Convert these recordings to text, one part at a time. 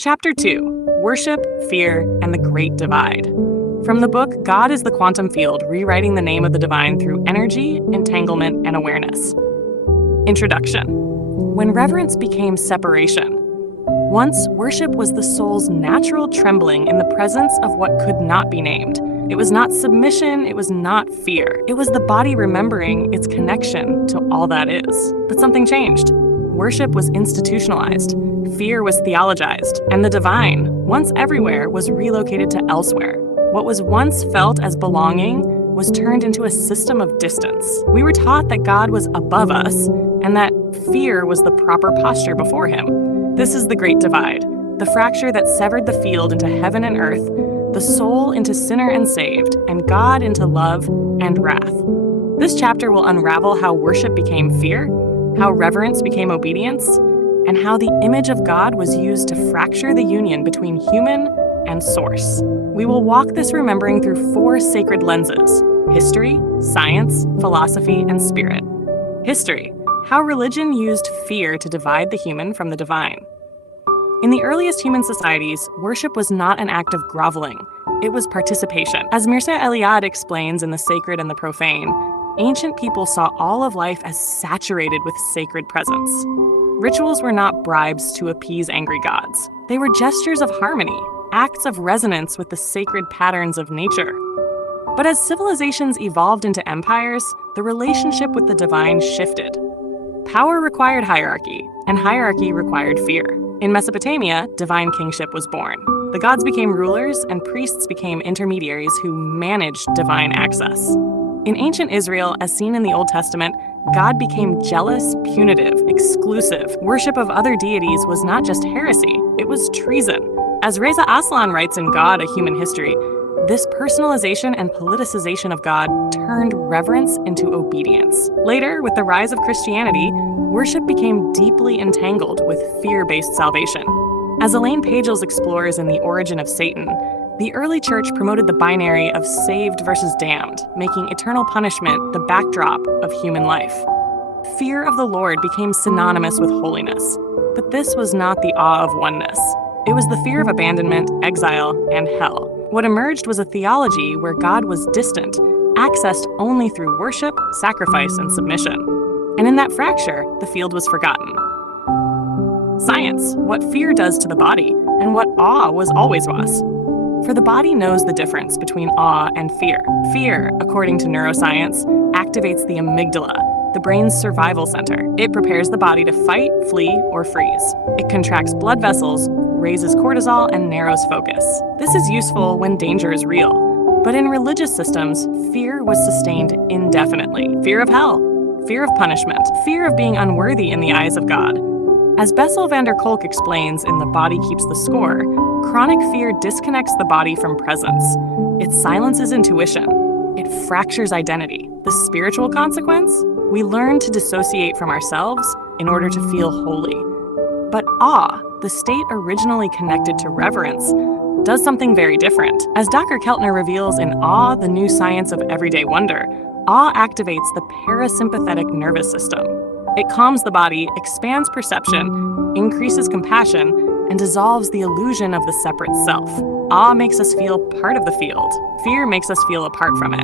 Chapter 2: Worship, Fear, and the Great Divide. From the book God is the Quantum Field, Rewriting the Name of the Divine Through Energy, Entanglement, and Awareness. Introduction. When reverence became separation. Once, worship was the soul's natural trembling in the presence of what could not be named. It was not submission, it was not fear. It was the body remembering its connection to all that is. But something changed. Worship was institutionalized, fear was theologized, and the divine, once everywhere, was relocated to elsewhere. What was once felt as belonging was turned into a system of distance. We were taught that God was above us, and that fear was the proper posture before him. This is the Great Divide, the fracture that severed the field into heaven and earth, the soul into sinner and saved, and God into love and wrath. This chapter will unravel how worship became fear, how reverence became obedience, and how the image of God was used to fracture the union between human and source. We will walk this remembering through 4 sacred lenses: history, science, philosophy, and spirit. History: how religion used fear to divide the human from the divine. In the earliest human societies, worship was not an act of groveling, it was participation. As Mircea Eliade explains in The Sacred and the Profane, ancient people saw all of life as saturated with sacred presence. Rituals were not bribes to appease angry gods. They were gestures of harmony, acts of resonance with the sacred patterns of nature. But as civilizations evolved into empires, the relationship with the divine shifted. Power required hierarchy, and hierarchy required fear. In Mesopotamia, divine kingship was born. The gods became rulers, and priests became intermediaries who managed divine access. In ancient Israel, as seen in the Old Testament, God became jealous, punitive, exclusive. Worship of other deities was not just heresy, it was treason. As Reza Aslan writes in God, A Human History, this personalization and politicization of God turned reverence into obedience. Later, with the rise of Christianity, worship became deeply entangled with fear-based salvation. As Elaine Pagels explores in The Origin of Satan, the early church promoted the binary of saved versus damned, making eternal punishment the backdrop of human life. Fear of the Lord became synonymous with holiness, but this was not the awe of oneness. It was the fear of abandonment, exile, and hell. What emerged was a theology where God was distant, accessed only through worship, sacrifice, and submission. And in that fracture, the field was forgotten. Science: what fear does to the body, and what awe always was. For the body knows the difference between awe and fear. Fear, according to neuroscience, activates the amygdala, the brain's survival center. It prepares the body to fight, flee, or freeze. It contracts blood vessels, raises cortisol, and narrows focus. This is useful when danger is real. But in religious systems, fear was sustained indefinitely. Fear of hell, fear of punishment, fear of being unworthy in the eyes of God. As Bessel van der Kolk explains in The Body Keeps the Score, chronic fear disconnects the body from presence. It silences intuition. It fractures identity. The spiritual consequence? We learn to dissociate from ourselves in order to feel holy. But awe, the state originally connected to reverence, does something very different. As Dr. Keltner reveals in Awe, the New Science of Everyday Wonder, awe activates the parasympathetic nervous system. It calms the body, expands perception, increases compassion, and dissolves the illusion of the separate self. Awe makes us feel part of the field. Fear makes us feel apart from it.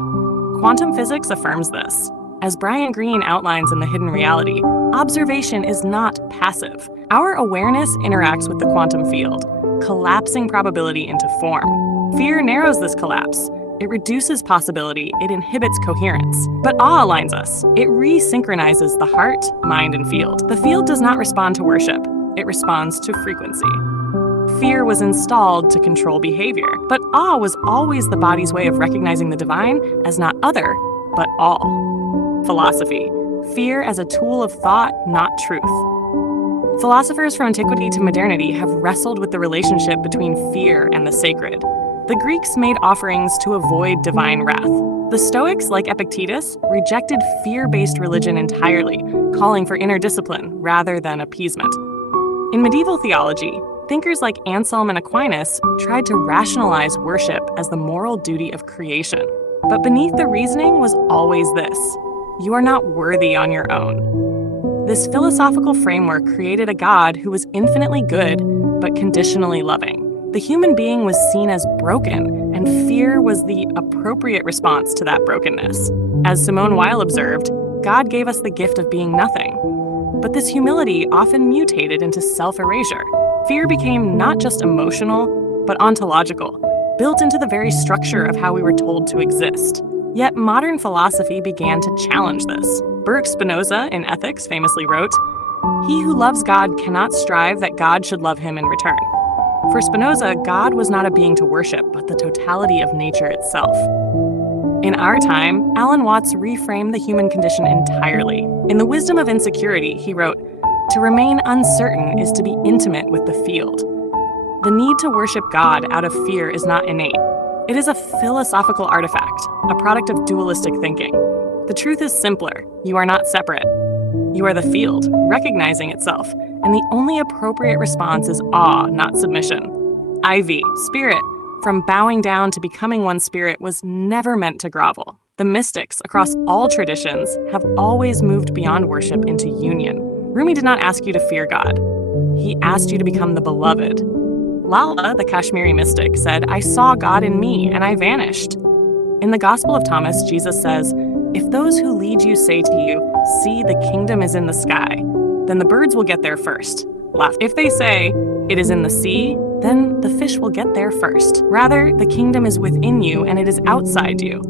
Quantum physics affirms this. As Brian Greene outlines in The Hidden Reality, observation is not passive. Our awareness interacts with the quantum field, collapsing probability into form. Fear narrows this collapse. It reduces possibility, it inhibits coherence. But awe aligns us. It resynchronizes the heart, mind, and field. The field does not respond to worship, it responds to frequency. Fear was installed to control behavior, but awe was always the body's way of recognizing the divine as not other, but all. Philosophy: fear as a tool of thought, not truth. Philosophers from antiquity to modernity have wrestled with the relationship between fear and the sacred. The Greeks made offerings to avoid divine wrath. The Stoics, like Epictetus, rejected fear-based religion entirely, calling for inner discipline rather than appeasement. In medieval theology, thinkers like Anselm and Aquinas tried to rationalize worship as the moral duty of creation. But beneath the reasoning was always this: you are not worthy on your own. This philosophical framework created a God who was infinitely good, but conditionally loving. The human being was seen as broken, and fear was the appropriate response to that brokenness. As Simone Weil observed, God gave us the gift of being nothing. But this humility often mutated into self-erasure. Fear became not just emotional, but ontological, built into the very structure of how we were told to exist. Yet modern philosophy began to challenge this. Baruch Spinoza in Ethics famously wrote, "He who loves God cannot strive that God should love him in return." For Spinoza, God was not a being to worship, but the totality of nature itself. In our time, Alan Watts reframed the human condition entirely. In The Wisdom of Insecurity, he wrote, "To remain uncertain is to be intimate with the field." The need to worship God out of fear is not innate. It is a philosophical artifact, a product of dualistic thinking. The truth is simpler. You are not separate. You are the field, recognizing itself, and the only appropriate response is awe, not submission. IV, spirit, from bowing down to becoming one spirit, was never meant to grovel. The mystics, across all traditions, have always moved beyond worship into union. Rumi did not ask you to fear God. He asked you to become the beloved. Lala, the Kashmiri mystic, said, "I saw God in me, and I vanished." In the Gospel of Thomas, Jesus says, "If those who lead you say to you, 'See, the kingdom is in the sky,' then the birds will get there first. If they say, 'It is in the sea,' then the fish will get there first. Rather, the kingdom is within you and it is outside you."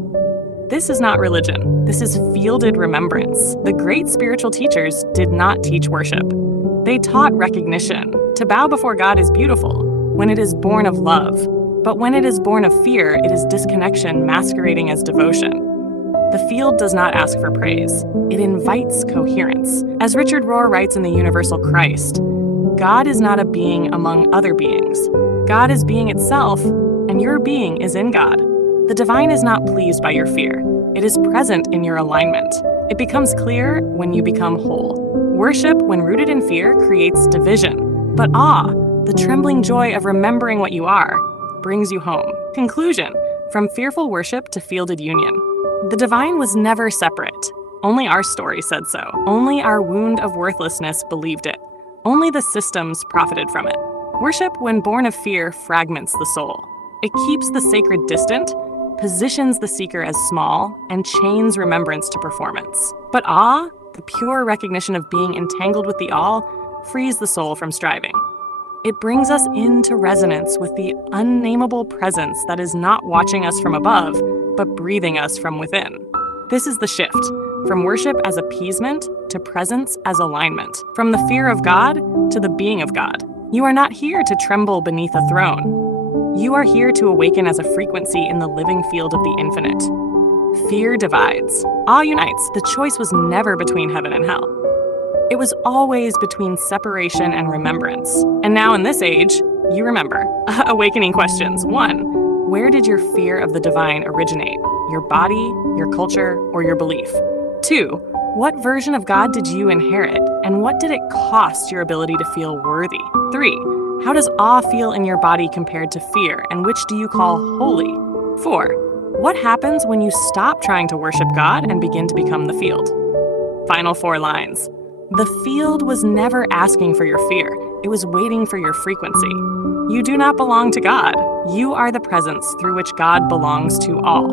This is not religion. This is fielded remembrance. The great spiritual teachers did not teach worship. They taught recognition. To bow before God is beautiful when it is born of love. But when it is born of fear, it is disconnection masquerading as devotion. The field does not ask for praise. It invites coherence. As Richard Rohr writes in The Universal Christ, God is not a being among other beings. God is being itself, and your being is in God. The divine is not pleased by your fear. It is present in your alignment. It becomes clear when you become whole. Worship, when rooted in fear, creates division. But awe, the trembling joy of remembering what you are, brings you home. Conclusion, from fearful worship to fielded union. The divine was never separate. Only our story said so. Only our wound of worthlessness believed it. Only the systems profited from it. Worship, when born of fear, fragments the soul. It keeps the sacred distant, positions the seeker as small, and chains remembrance to performance. But awe, the pure recognition of being entangled with the all, frees the soul from striving. It brings us into resonance with the unnameable presence that is not watching us from above, but breathing us from within. This is the shift, from worship as appeasement to presence as alignment, from the fear of God to the being of God. You are not here to tremble beneath a throne. You are here to awaken as a frequency in the living field of the infinite. Fear divides. Awe unites. The choice was never between heaven and hell. It was always between separation and remembrance. And now in this age, you remember. Awakening questions. 1. Where did your fear of the divine originate? Your body, your culture, or your belief? 2. What version of God did you inherit, and what did it cost your ability to feel worthy? 3. How does awe feel in your body compared to fear, and which do you call holy? 4. What happens when you stop trying to worship God and begin to become the field? Final 4 lines. The field was never asking for your fear. It was waiting for your frequency. You do not belong to God. You are the presence through which God belongs to all.